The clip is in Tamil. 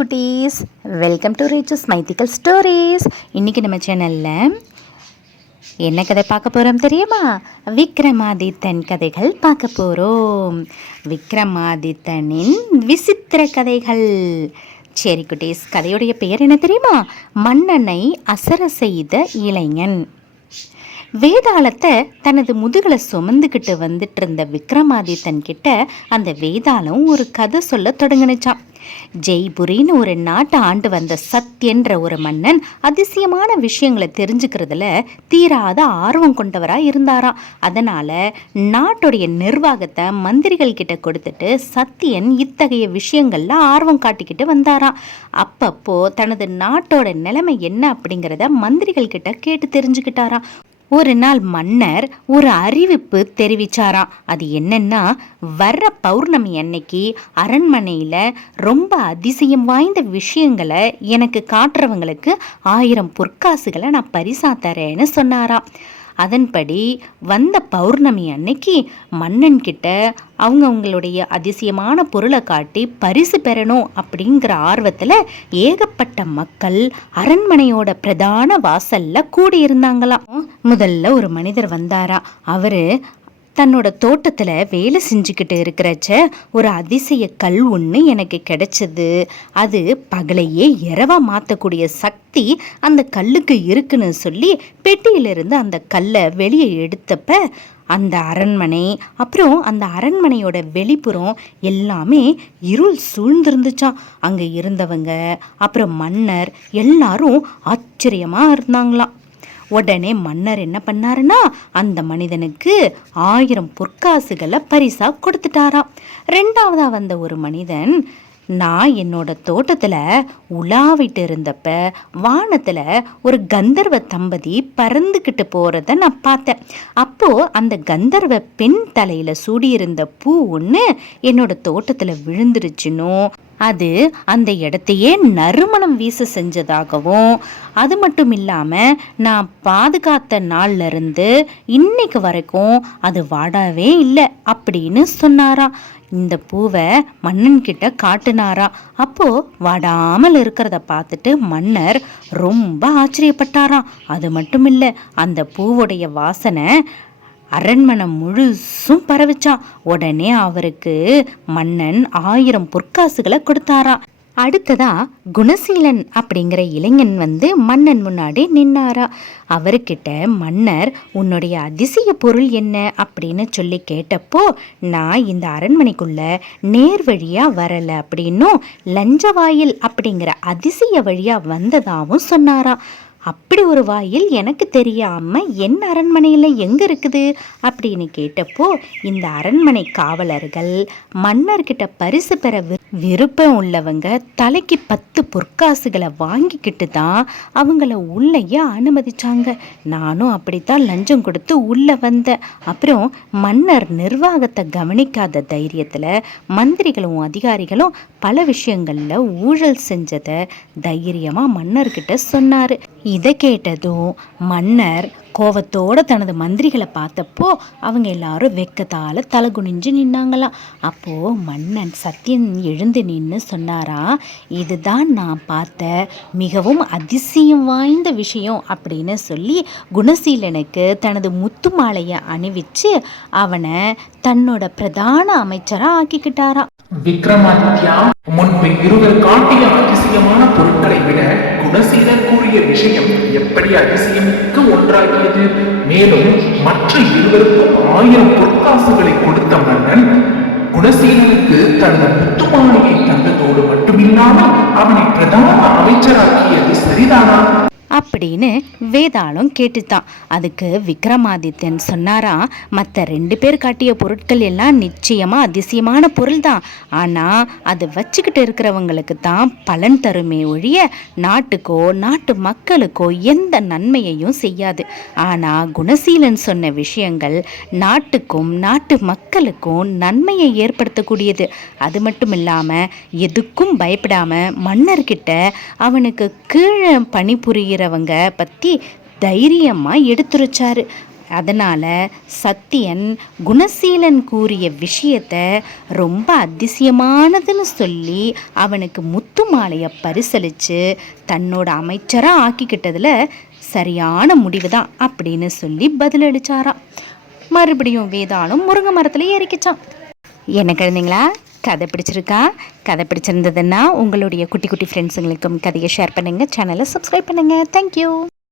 குட்டீஸ், welcome to riches mythical stories. இன்றைக்கி நம்ம சேனலில் என்ன கதை பார்க்க போகிறோம் தெரியுமா? விக்ரமாதித்தன் கதைகள் பார்க்க போகிறோம். விக்ரமாதித்தனின் விசித்திர கதைகள். சரி குட்டீஸ், கதையுடைய பெயர் என்ன தெரியுமா? மன்னனை அசர செய்த இளைஞன். வேதாளத்தை தனது முதுகலை சுமந்துக்கிட்டு வந்துட்டு இருந்த விக்ரமாதித்தன் கிட்ட அந்த வேதாளம் ஒரு கதை சொல்ல தொடங்கினுச்சான். ஜெய்புரின்னு ஒரு நாட்டை ஆண்டு வந்த சத்யன்ற ஒரு மன்னன் அதிசயமான விஷயங்களை தெரிஞ்சுக்கிறதுல தீராத ஆர்வம் கொண்டவராக இருந்தாராம். அதனால நாட்டுடைய நிர்வாகத்தை மந்திரிகள் கிட்ட கொடுத்துட்டு சத்யன் இத்தகைய விஷயங்கள்ல ஆர்வம் காட்டிக்கிட்டு வந்தாராம். அப்பப்போ தனது நாட்டோட நிலைமை என்ன அப்படிங்கிறத மந்திரிகள் கிட்ட கேட்டு தெரிஞ்சுக்கிட்டாராம். ஒரு நாள் மன்னர் ஒரு அறிவிப்பு தெரிவிச்சாராம். அது என்னன்னா, வர்ற பௌர்ணமி அன்னைக்கு அரண்மனையில் ரொம்ப அதிசயம் வாய்ந்த விஷயங்களை எனக்கு காட்டுறவங்களுக்கு 1000 பொற்காசுகளை நான் பரிசா தரேன்னு சொன்னாராம். அதன்படி வந்த பௌர்ணமி அன்னைக்கு மன்னன் கிட்ட அவங்களுடைய அதிசயமான பொருளை காட்டி பரிசு பெறணும் அப்படிங்கிற ஆர்வத்தில் ஏகப்பட்ட மக்கள் அரண்மனையோட பிரதான வாசல்ல கூடியிருந்தாங்களாம். முதல்ல ஒரு மனிதர் வந்தாரா. அவரு தன்னோட தோட்டத்தில் வேலை செஞ்சுக்கிட்டு இருக்கிறச்ச ஒரு அதிசய கல் ஒன்று எனக்கு கிடைச்சது. அது பகலையே இரவா மாற்றக்கூடிய சக்தி அந்த கல்லுக்கு இருக்குன்னு சொல்லி பெட்டியிலிருந்து அந்த கல்லை வெளியே எடுத்தப்ப அந்த அரண்மனை, அப்புறம் அந்த அரண்மனையோட வெளிப்புறம் எல்லாமே இருள் சூழ்ந்திருந்துச்சா. அங்கே இருந்தவங்க அப்புறம் மன்னர் எல்லாரும் ஆச்சரியமாக இருந்தாங்களாம். உடனே மன்னர் என்ன பண்ணாருன்னா, அந்த மனிதனுக்கு 1000 பொற்காசுகளை பரிசா கொடுத்துட்டாராம். 2வதா வந்த ஒரு மனிதன், நான் என்னோட தோட்டத்தில் உலாவிட்டு இருந்தப்ப வானத்தில் ஒரு கந்தர்வ தம்பதி பறந்துக்கிட்டு போகிறத நான் பார்த்தேன். அப்போது அந்த கந்தர்வ பெண் தலையில் சூடியிருந்த பூ ஒன்று என்னோட தோட்டத்தில் விழுந்துருச்சுன்னு, அது அந்த இடத்தையே நறுமணம் வீச செஞ்சதாகவும், அது மட்டும் இல்லாமல் நான் பாதுகாத்த நாள்ல இருந்து இன்னைக்கு வரைக்கும் அது வாடவே இல்லை அப்படின்னு சொன்னாராம். இந்த பூவை மன்னன் கிட்ட காட்டுனாரா. அப்போ வாடாமல் இருக்கிறத பார்த்துட்டு மன்னர் ரொம்ப ஆச்சரியப்பட்டாராம். அது மட்டும் இல்லை, அந்த பூவுடைய வாசனை அரண்மனை முழுசும் பரவிச்சான். உடனே அவருக்கு மன்னன் 1000 பொற்காசுகளை கொடுத்தாராம். அடுத்ததா குணசீலன் அப்படிங்கிற இளைஞன் வந்து மன்னன் முன்னாடி நின்னாரா. அவர்கிட்ட மன்னர், உன்னுடைய அதிசய பொருள் என்ன அப்படின்னு சொல்லி கேட்டப்போ, நான் இந்த அரண்மனைக்குள்ள நேர் வழியா வரல அப்படின்னும் லஞ்சவாயில் அப்படிங்கிற அதிசய வழியா வந்ததாகவும் சொன்னாரா. அப்படி ஒரு வாயில் எனக்கு தெரியாம என் அரண்மனையில் எங்கே இருக்குது அப்படின்னு கேட்டப்போ, இந்த அரண்மனை காவலர்கள் மன்னர்கிட்ட பரிசு பெற விருப்பம் உள்ளவங்க தலைக்கு 10 பொற்காசுகளை வாங்கிக்கிட்டு தான் அவங்கள உள்ளேயே அனுமதிச்சாங்க. நானும் அப்படித்தான் லஞ்சம் கொடுத்து உள்ளே வந்தேன். அப்புறம் மன்னர் நிர்வாகத்தை கவனிக்காத தைரியத்தில் மந்திரிகளும் அதிகாரிகளும் பல விஷயங்களில் ஊழல் செஞ்சதை தைரியமாக மன்னர்கிட்ட சொன்னார். இதை கேட்டதும் மன்னர் கோவத்தோட தனது மந்திரிகளை பார்த்தப்போ அவங்க எல்லாரும் வெக்கத்தால் தலை குனிஞ்சு நின்னாங்களாம். அப்போது மன்னன் சத்யன் எழுந்து நின்று சொன்னாரா, இதுதான் நான் பார்த்த மிகவும் அதிசயம் வாய்ந்த விஷயம் அப்படின்னு சொல்லி குணசீலனுக்கு தனது முத்து மாலையை அணிவிச்சு அவனை தன்னோட பிரதான அமைச்சராக ஆக்கிக்கிட்டாராம். விக்ரமாதித்யா, முன்பு இருவர் காட்டிய அதிசயமான பொருட்களை விட குணசீலன் கூறிய விஷயம் எப்படி அதிசயமிக்க ஒன்றாகியது. மேலும் மற்ற இருவருக்கும் 1000 பொற்காசுகளை கொடுத்த மன்னன் குணசீலனுக்கு தனது முத்துமாலையை தந்ததோடு மட்டுமில்லாமல் அவனை பிரதான அமைச்சராக்கியது சரிதானா அப்படின்னு வேதாளம் கேட்டுத்தான். அதுக்கு விக்ரமாதித்தன் சொன்னாரா, மற்ற 2 பேர் காட்டிய பொருட்கள் எல்லாம் நிச்சயமாக அதிசயமான பொருள் தான். ஆனால் அது வச்சுக்கிட்டு இருக்கிறவங்களுக்கு தான் பலன் தருமே ஒழிய நாட்டுக்கோ நாட்டு மக்களுக்கோ எந்த நன்மையையும் செய்யாது. ஆனால் குணசீலன் சொன்ன விஷயங்கள் நாட்டுக்கும் நாட்டு மக்களுக்கும் நன்மையை ஏற்படுத்தக்கூடியது. அது மட்டும் இல்லாமல் எதுக்கும் பயப்படாமல் மன்னர்கிட்ட அவனுக்கு கீழே பணிபுரிகிற வங்க பற்றி தைரியமாக எடுத்துரைச்சாரு. அதனால் சத்தியன் குணசீலன் கூறிய விஷயத்தை ரொம்ப அதிசயமானதுன்னு சொல்லி அவனுக்கு முத்து மாலையை பரிசளித்து தன்னோட அமைச்சராக ஆக்கிக்கிட்டதில் சரியான முடிவு தான் அப்படின்னு சொல்லி பதிலளிச்சாராம். மறுபடியும் வேதாளம் முருங்கை மரத்தில் ஏறிக்கிச்சான். என்ன குழந்தைங்களா, கதை பிடிச்சிருக்கா? கதை பிடிச்சிருந்ததுன்னா உங்களுடைய குட்டி குட்டி ஃப்ரெண்ட்ஸுங்களுக்கும் கதையை ஷேர் பண்ணுங்கள், சேனலை சப்ஸ்கிரைப் பண்ணுங்கள். தேங்க்யூ.